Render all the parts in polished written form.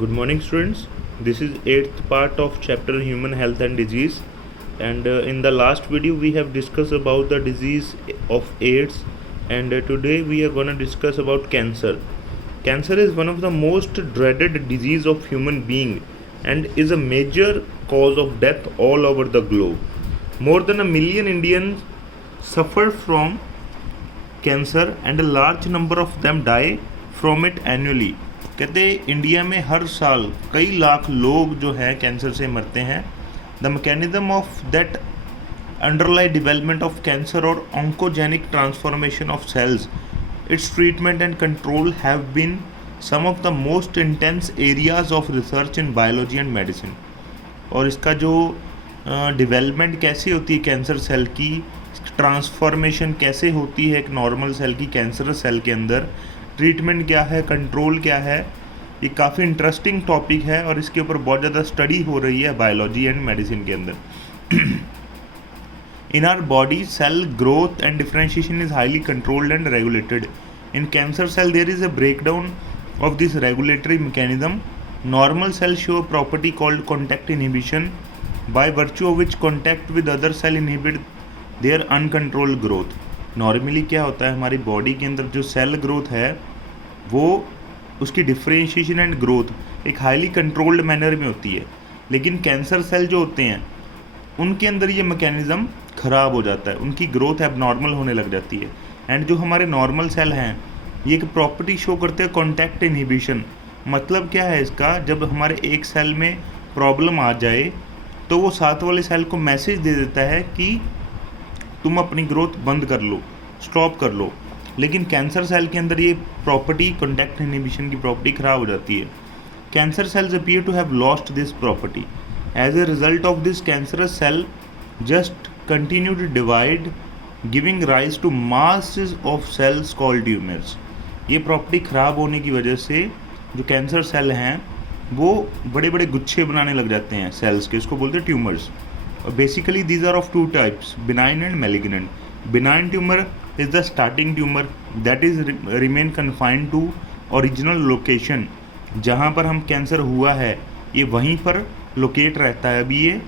Good morning, students. This is eighth part of chapter Human Health and Disease, and in the last video we have discussed about the disease of AIDS, and today we are going to discuss about cancer. Cancer is one of the most dreaded disease of human being and is a major cause of death all over the globe. More than a million Indians suffer from cancer and a large number of them die from it annually. कहते India में हर साल कई लाख लोग जो हैं cancer से मरते हैं. The mechanism of that underlie development of cancer और oncogenic transformation of cells, its treatment and control have been some of the most intense areas of research in biology and medicine. और इसका जो development कैसे होती है cancer cell की, transformation कैसे होती है एक नॉर्मल सेल की कैंसरस सेल के अंदर, ट्रीटमेंट क्या है, कंट्रोल क्या है, ये काफ़ी इंटरेस्टिंग टॉपिक है और इसके ऊपर बहुत ज़्यादा स्टडी हो रही है बायोलॉजी एंड मेडिसिन के अंदर. In our body cell growth and differentiation is highly controlled and regulated. In cancer cell there is a breakdown of this regulatory mechanism. Normal cell show a property called contact inhibition, by virtue of which contact with other cell inhibit their uncontrolled growth. Normally क्या होता है हमारी body के अंदर जो cell growth है वो उसकी डिफ्रेंशिएशन एंड ग्रोथ एक हाईली कंट्रोल्ड मैनर में होती है, लेकिन कैंसर सेल जो होते हैं उनके अंदर ये मैकेनिज़्म ख़राब हो जाता है, उनकी ग्रोथ एबनॉर्मल होने लग जाती है. एंड जो हमारे नॉर्मल सेल हैं ये एक प्रॉपर्टी शो करते हैं कॉन्टैक्ट इनहिबिशन. मतलब क्या है इसका, जब हमारे एक सेल में प्रॉब्लम आ जाए तो वो साथ वाले सेल को मैसेज दे देता है कि तुम अपनी ग्रोथ बंद कर लो, स्टॉप कर लो. लेकिन कैंसर सेल के अंदर ये प्रॉपर्टी कॉन्टैक्ट इनहिबिशन की प्रॉपर्टी ख़राब हो जाती है. Cancer cells appear to have lost this property. As a result of this cancerous cell just continue to divide, giving rise to masses of cells called tumours. ये property ख़राब होने की वजह से जो कैंसर सेल हैं वो बड़े बड़े गुच्छे बनाने लग जाते हैं सेल्स के, इसको बोलते हैं tumours. Basically these are of two types, benign and malignant. Benign tumor is the starting tumor that is remain confined to original location. जहाँ पर हम कैंसर हुआ है ये वहीं पर लोकेट रहता है. अभी ये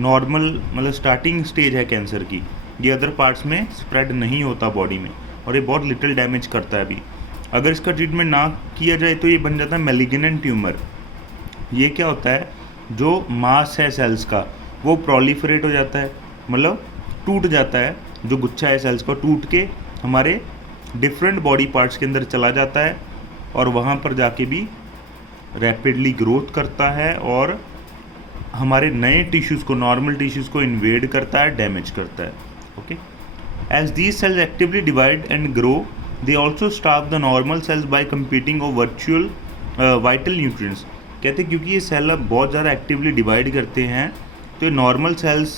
नॉर्मल मतलब स्टार्टिंग स्टेज है कैंसर की, ये अदर पार्ट्स में स्प्रेड नहीं होता बॉडी में और ये बहुत लिटिल डैमेज करता है. अभी अगर इसका ट्रीटमेंट ना किया जाए तो ये बन जाता है मैलिग्नेंट ट्यूमर. ये क्या होता है, जो मास है सेल्स का वो प्रोलिफरेट हो जाता है, मतलब टूट जाता है. जो गुच्छा है सेल्स का टूट के हमारे डिफरेंट बॉडी पार्ट्स के अंदर चला जाता है और वहाँ पर जाके भी रैपिडली ग्रोथ करता है और हमारे नए टिश्यूज़ को, नॉर्मल टिश्यूज़ को इन्वेड करता है, डैमेज करता है. Okay, as these cells actively divide and grow they also starve the normal cells by competing of virtual vital nutrients. कहते हैं क्योंकि ये सेल अब बहुत ज़्यादा एक्टिवली डिवाइड करते हैं तो नॉर्मल सेल्स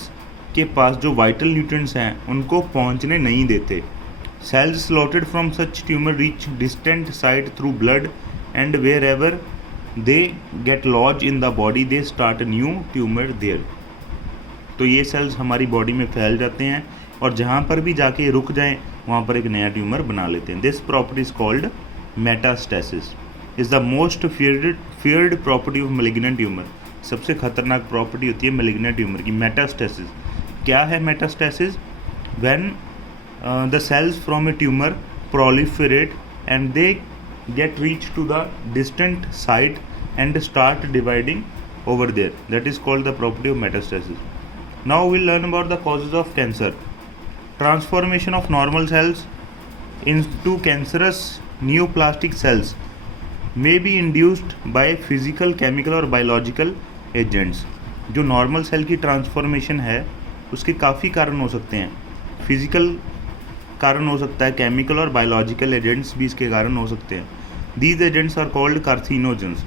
के पास जो वाइटल न्यूट्रिएंट्स हैं उनको पहुंचने नहीं देते. Cells slotted from such tumour reach distant site through blood and wherever they get lodge in the body they start new tumour there. तो ये सेल्स हमारी बॉडी में फैल जाते हैं और जहाँ पर भी जाके रुक जाएं वहाँ पर एक नया ट्यूमर बना लेते हैं. This property is called metastasis. Is the most feared property of malignant tumour. सबसे खतरनाक प्रॉपर्टी होती है मैलिग्नेंट ट्यूमर की, मेटास्टेसिस. क्या है metastasis? When the cells from a tumour proliferate and they get reach to the distant site and start dividing over there, that is called the property of metastasis. Now we learn about the causes of cancer. Transformation of normal cells into cancerous neoplastic cells may be induced by physical, chemical और biological agents. जो normal cell की transformation है उसके काफ़ी कारण हो सकते हैं. फिजिकल कारण हो सकता है, केमिकल और बायोलॉजिकल एजेंट्स भी इसके कारण हो सकते हैं. These agents are called carcinogens.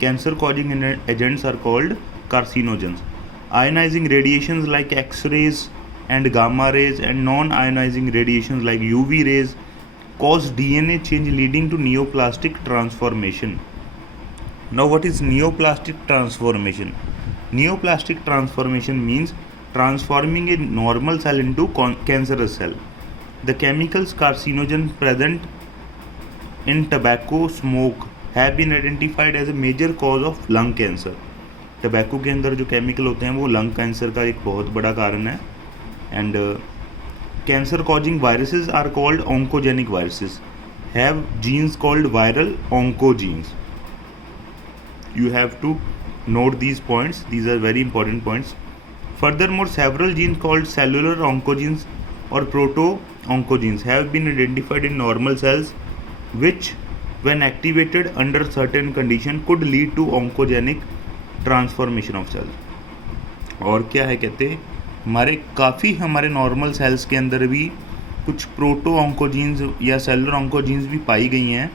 Cancer causing agents are called carcinogens. Ionising radiations like X rays and gamma rays and non ionising radiations like UV rays cause DNA change leading to neoplastic transformation. Now what is neoplastic transformation? Neoplastic transformation means transforming a normal cell into cancerous cell. The chemicals carcinogen present in tobacco smoke have been identified as a major cause of lung cancer. Tobacco के अंदर जो chemical होते हैं वो lung cancer का एक बहुत बड़ा कारण है। And cancer causing viruses are called oncogenic viruses, have genes called viral oncogenes. You have to note these points. These are very important points. Furthermore, several genes called cellular oncogenes or proto-oncogenes have been identified in normal cells, which, when activated under certain conditions, could lead to oncogenic transformation of cells. और क्या है कहते हैं, हमारे normal sales के अंदर भी कुछ प्रोटो ऑन्कोजीन्स या सेलुलर ऑन्कोजीन्स भी पाई गई हैं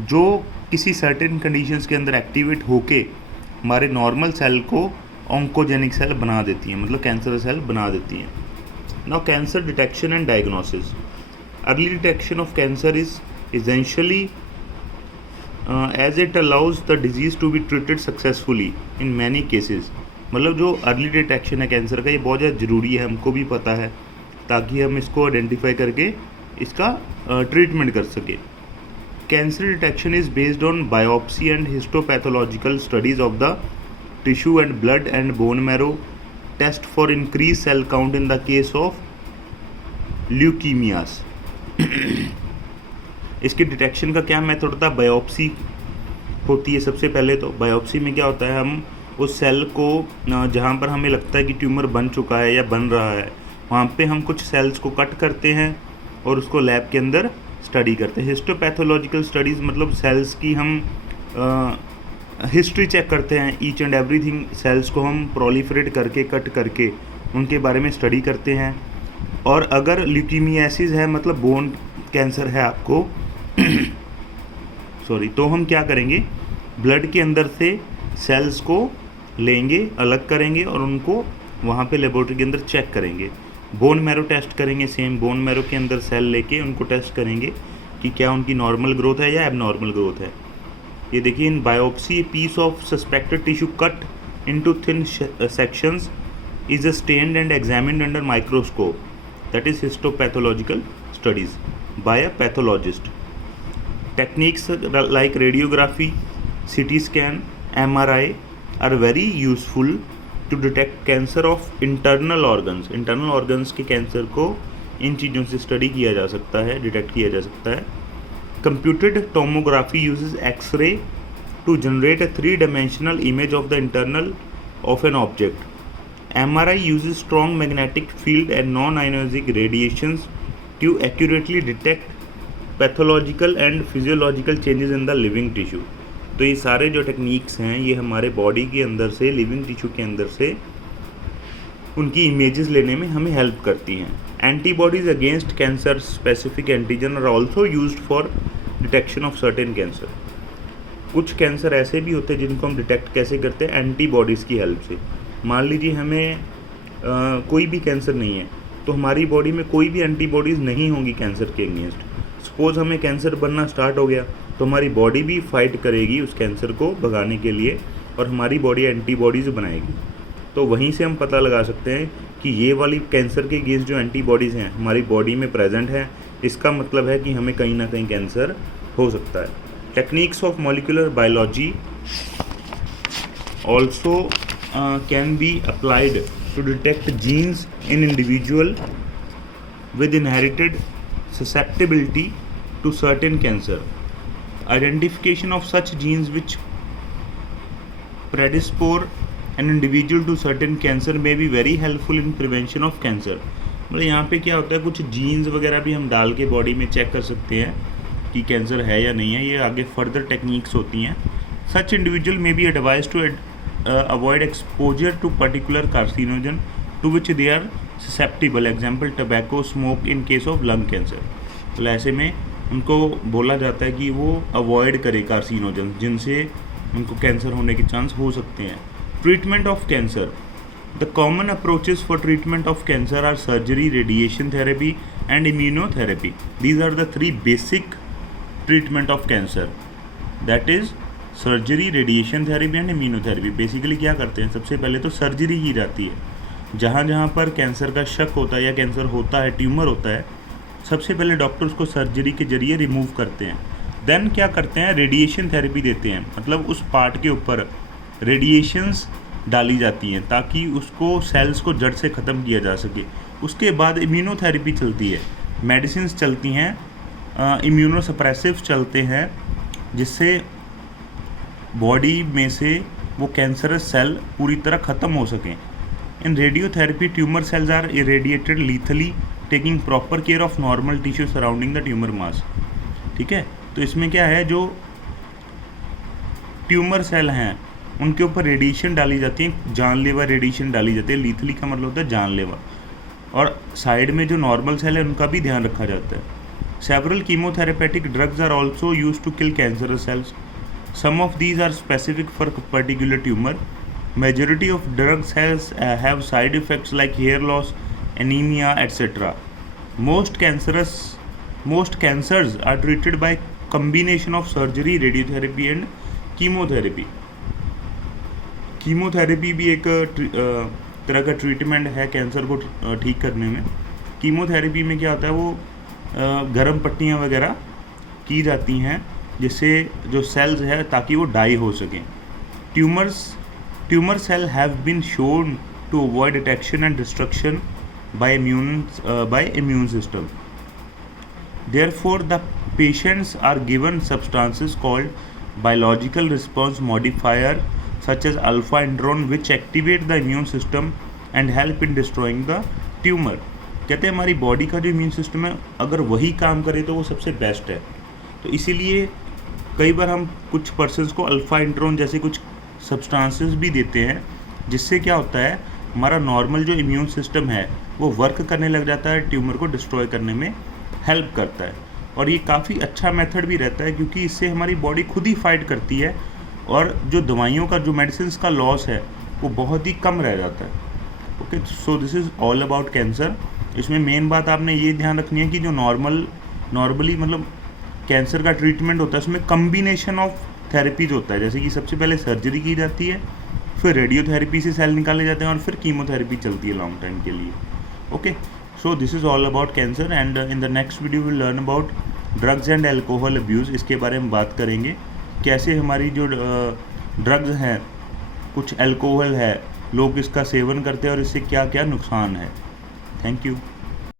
जो किसी सर्टेन कंडीशंस के अंदर एक्टिवेट होके हमारे नॉर्मल सेल को ऑन्कोजेनिक सेल बना देती हैं, मतलब कैंसर सेल बना देती हैं। Now cancer detection and diagnosis. Early detection of cancer is essentially as it allows the disease to be treated successfully in many cases. मतलब जो अर्ली डिटेक्शन है कैंसर का, ये बहुत ज़्यादा ज़रूरी है, हमको भी पता है, ताकि हम इसको आइडेंटिफाई करके इसका ट्रीटमेंट कर सकें। Cancer detection is based on biopsy and histopathological studies of the tissue and blood and bone marrow, test for increased cell count in the case of leukemias. इसकी डिटेक्शन का क्या मेथड होता है? Biopsy होती है सबसे पहले। तो बायोप्सी में क्या होता है, हम उस सेल को जहाँ पर हमें लगता है कि ट्यूमर बन चुका है या बन रहा है, वहाँ पे हम कुछ सेल्स को कट करते हैं और उसको लैब के अंदर स्टडी करते हैं। हिस्टोपैथोलॉजिकल स्टडीज़ मतलब सेल्स की हम हिस्ट्री चेक करते हैं, ईच एंड एवरीथिंग सेल्स को हम प्रोलिफरेट करके कट करके उनके बारे में स्टडी करते हैं। और अगर ल्यूकीमियासिस है, मतलब बोन कैंसर है आपको सॉरी, तो हम क्या करेंगे, ब्लड के अंदर से सेल्स को लेंगे, अलग करेंगे और उनको वहाँ पे लेबोरेटरी के अंदर चेक करेंगे। बोन मैरो टेस्ट करेंगे, सेम बोन मैरो के अंदर सेल लेके उनको टेस्ट करेंगे कि क्या उनकी नॉर्मल ग्रोथ है या एबनॉर्मल ग्रोथ है। ये देखिए, in biopsy piece of suspected tissue cut into thin sections is stained and examined under microscope, that is histopathological studies by a pathologist. Techniques like radiography, CT scan, MRI are very useful to detect cancer of internal organs. Internal organs के cancer को इन चीज़ों से study किया जा सकता है, detect किया जा सकता है। Computed tomography uses x ray to generate a 3-dimensional image of the internal of an object. MRI uses strong magnetic field and non ionizing radiations to accurately detect pathological and physiological changes in the living tissue. तो ये सारे जो techniques हैं ये हमारे body के अंदर से, लिविंग टिश्यू के अंदर से उनकी इमेजेस लेने में हमें हेल्प करती हैं। Antibodies against cancer specific antigen are also used for detection of certain cancer. कुछ कैंसर ऐसे भी होते हैं जिनको हम डिटेक्ट कैसे करते हैं, एंटीबॉडीज़ की हेल्प से। मान लीजिए हमें कोई भी कैंसर नहीं है, तो हमारी बॉडी में कोई भी एंटीबॉडीज़ नहीं होंगी कैंसर के अगेंस्ट। सपोज़ हमें कैंसर बनना स्टार्ट हो गया, तो हमारी बॉडी भी फाइट करेगी उस कैंसर को भगाने के लिए और हमारी बॉडी एंटीबॉडीज़ बनाएगी। तो वहीं से हम पता लगा सकते हैं कि ये वाली कैंसर के अगेंस्ट जो एंटीबॉडीज़ हैं हमारी बॉडी में प्रेजेंट है, इसका मतलब है कि हमें कहीं ना कहीं कैंसर हो सकता है। Techniques of molecular biology also can be applied to detect genes in individual with inherited susceptibility to certain cancer. Identification of such genes which predispose an individual to certain cancer may be very helpful in prevention of cancer. मतलब यहाँ पे क्या होता है, कुछ jeans वगैरह भी हम डाल के बॉडी में चेक कर सकते हैं कि कैंसर है या नहीं है। ये आगे फर्दर टेक्निक्स होती हैं। Such individual may be advised to avoid exposure to particular carcinogen to which they are susceptible, example tobacco smoke in case of lung cancer। तो ऐसे में उनको बोला जाता है कि वो अवॉइड करे कार्सिनोजन जिनसे उनको कैंसर होने के चांस हो सकते हैं। Treatment of cancer, the common approaches for treatment of cancer are surgery, radiation therapy and immunotherapy. These are the 3 basic treatment of cancer, that is surgery, radiation therapy and immunotherapy. Basically क्या करते हैं, सबसे पहले तो surgery की जाती है। जहाँ जहाँ पर कैंसर का शक होता है या कैंसर होता है, ट्यूमर होता है, सबसे पहले डॉक्टर उसको सर्जरी के जरिए रिमूव करते हैं। देन क्या करते हैं, रेडिएशन थेरेपी देते हैं, मतलब उस पार्ट के ऊपर रेडिएशंस डाली जाती हैं ताकि उसको सेल्स को जड़ से ख़त्म किया जा सके। उसके बाद इम्यूनोथेरेपी चलती है, मेडिसिन्स चलती हैं, इम्यूनोसप्रेसिव चलते हैं, जिससे बॉडी में से वो कैंसरस सेल पूरी तरह ख़त्म हो सकें। In radiotherapy tumour cells are irradiated lethally taking proper care of normal tissue surrounding the tumour mass. ठीक है, तो इसमें क्या है, जो ट्यूमर सेल हैं उनके ऊपर रेडिएशन डाली जाती है, जानलेवा रेडिएशन डाली जाती है। लीथली का मतलब होता है जानलेवा, और साइड में जो नॉर्मल सेल है उनका भी ध्यान रखा जाता है। Several chemotherapeutic drugs are also use to kill cancerous cells. Some of these are specific for a particular tumor. Majority of drugs have side effects like hair loss, anemia, etc. Most cancers are treated by combination of surgery, radiotherapy and chemotherapy. Chemotherapy भी एक तरह का treatment है cancer को ठीक करने में। Chemotherapy में क्या होता है, वो गर्म पट्टियाँ वगैरह की जाती हैं जिससे जो सेल्स है ताकि वो डाई हो सकें। Tumour cell have been shown to avoid detection and destruction by immune system. Therefore the patients are given substances called biological response modifier such as alpha interferon which activate the immune system and help in destroying the tumour. कहते हैं हमारी body का जो immune system है अगर वही काम करे तो वो सबसे बेस्ट है। तो इसीलिए कई बार हम कुछ पर्सन्स को अल्फ़ा इंट्रॉन जैसे कुछ सब्सटेंसेस भी देते हैं, जिससे क्या होता है, हमारा नॉर्मल जो इम्यून सिस्टम है वो वर्क करने लग जाता है, ट्यूमर को डिस्ट्रॉय करने में हेल्प करता है। और ये काफ़ी अच्छा मेथड भी रहता है क्योंकि इससे हमारी बॉडी खुद ही फाइट करती है और जो दवाइयों का, जो मेडिसिन का लॉस है वो बहुत ही कम रह जाता है। Okay, so this is all about cancer. इसमें मेन बात आपने ये ध्यान रखनी है कि जो नॉर्मली मतलब कैंसर का ट्रीटमेंट होता है उसमें कम्बिनेशन ऑफ थेरेपीज होता है, जैसे कि सबसे पहले सर्जरी की जाती है, फिर रेडियोथेरेपी से सेल निकाले जाते हैं और फिर कीमोथेरेपी चलती है लॉन्ग टाइम के लिए। Okay, so this is all about cancer and in the next video will learn about drugs and alcohol abuse. इसके बारे में बात करेंगे, कैसे हमारी जो ड्रग्स हैं, कुछ एल्कोहल है, लोग इसका सेवन करते हैं और इससे क्या क्या नुकसान है। Thank you.